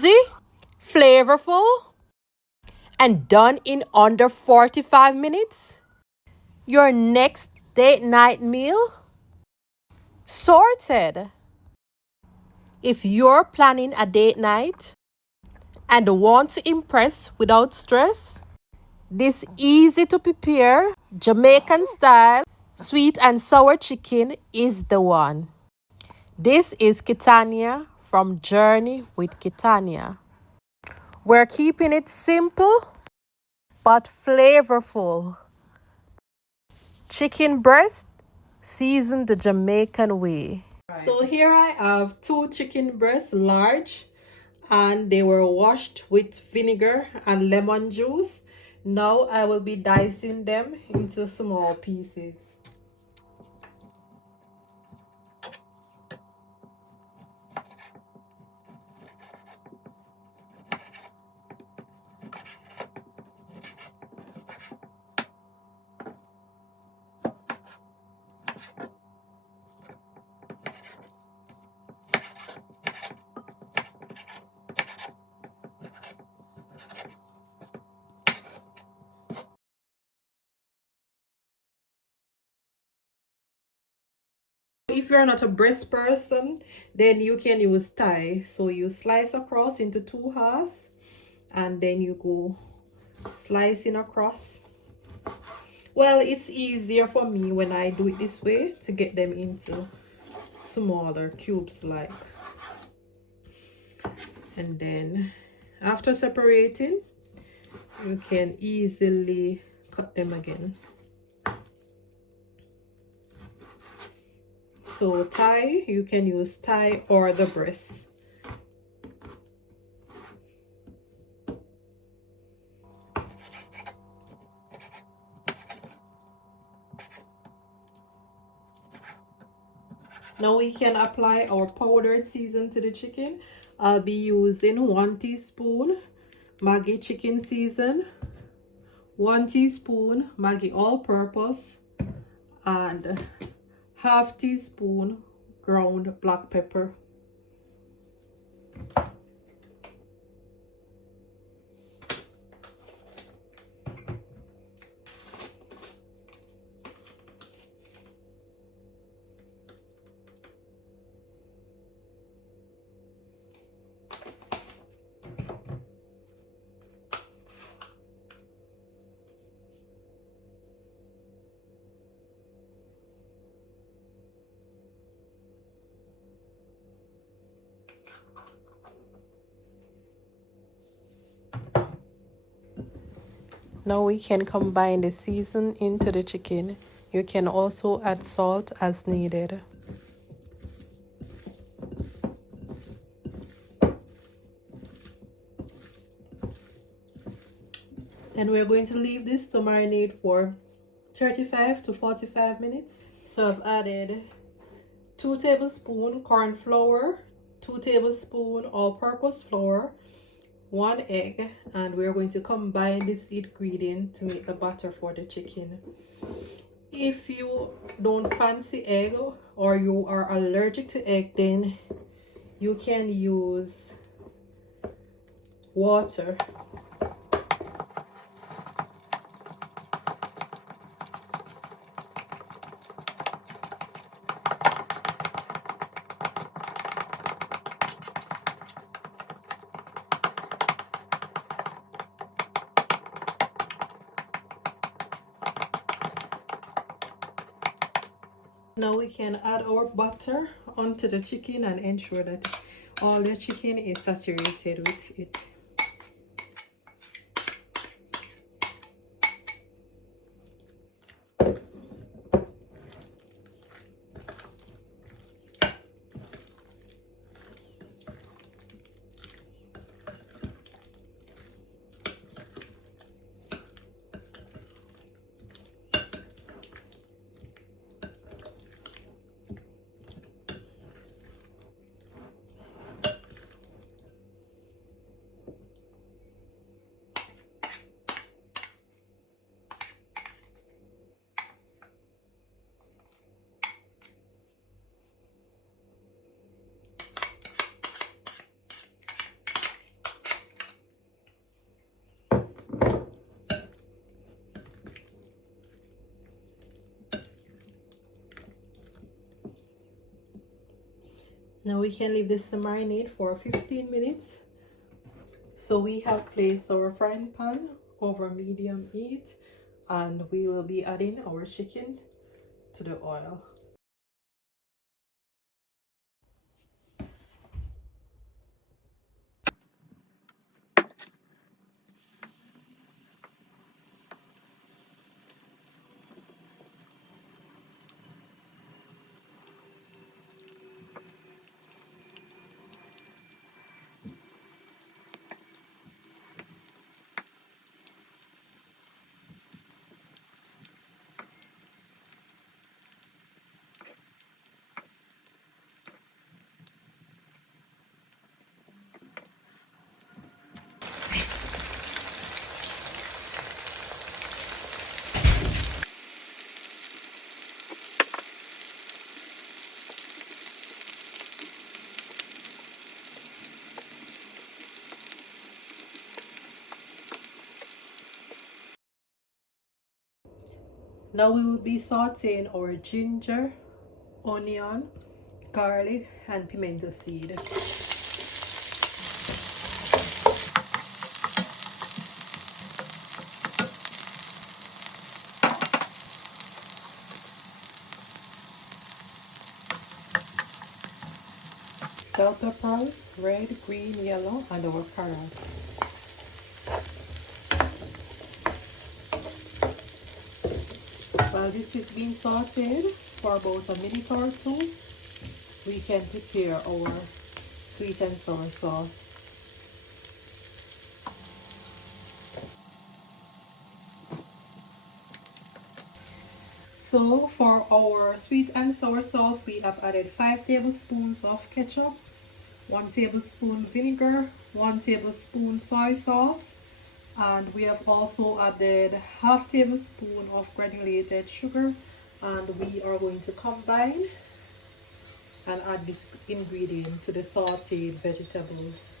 easy, flavorful, and done in under 45 minutes. Your next date night meal sorted. If you're planning a date night and want to impress without stress, this easy to prepare Jamaican style sweet and sour chicken is the one. This is Kitania from Journey with Kitania. We're keeping it simple but flavorful. Chicken breast seasoned the Jamaican way. So here I have two chicken breasts, large, and they were washed with vinegar and lemon juice. Now I will be dicing them into small pieces. If you're not a breast person, then you can use thigh. So you slice across into two halves and then you go slicing across. Well, it's easier for me when I do it this way to get them into smaller cubes like. And then after separating, you can easily cut them again. So thigh, you can use thigh or the breast. Now we can apply our powdered season to the chicken. I'll be using 1 teaspoon Maggi chicken season, 1 teaspoon Maggi all-purpose, and half teaspoon ground black pepper. Now we can combine the season into the chicken. You can also add salt as needed. And we're going to leave this to marinate for 35 to 45 minutes. So I've added 2 tablespoons corn flour, 2 tablespoons all-purpose flour, 1 egg, and we're going to combine this ingredient to make the batter for the chicken. If you don't fancy egg or you are allergic to egg, then you can use water. Now we can add our butter onto the chicken and ensure that all the chicken is saturated with it. Now we can leave this to marinate for 15 minutes. So we have placed our frying pan over medium heat, and we will be adding our chicken to the oil. Now we will be sauteing our ginger, onion, garlic, and pimento seed. Bell peppers, red, green, yellow, and our carrots. While this is being sauteed for about a minute or two, we can prepare our sweet and sour sauce. So for our sweet and sour sauce, we have added 5 tablespoons of ketchup, 1 tablespoon vinegar, 1 tablespoon soy sauce, and we have also added half tablespoon of granulated sugar, and we are going to combine and add this ingredient to the sauteed vegetables.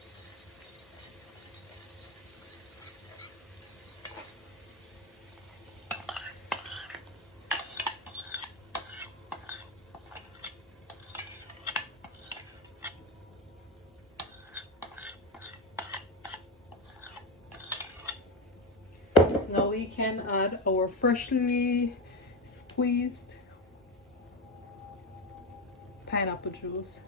Now we can add our freshly squeezed pineapple juice.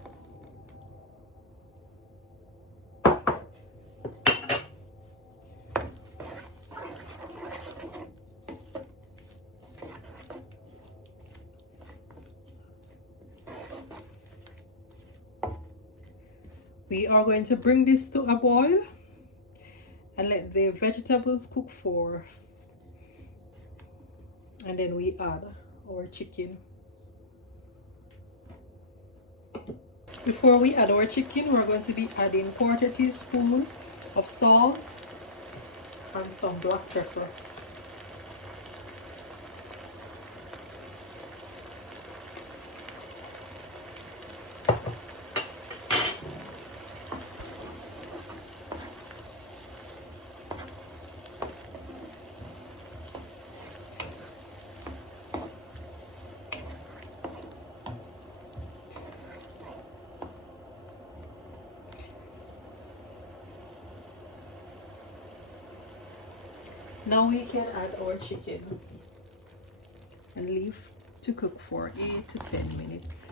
We are going to bring this to a boil and let the vegetables cook for, and then we add our chicken. Before we add our chicken, we're going to be adding 1/4 teaspoon of salt and some black pepper. Now we can add our chicken and leave to cook for 8 to 10 minutes.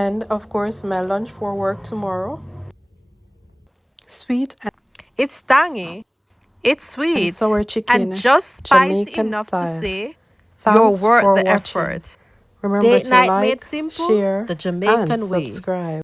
And of course, my lunch for work tomorrow. Sweet It's tangy, it's and sweet, sour and chicken, just spicy Jamaican enough to style. say you're Thanks worth for the watching. effort. Remember Date to night made like, simple share, the and Jamaican way. subscribe.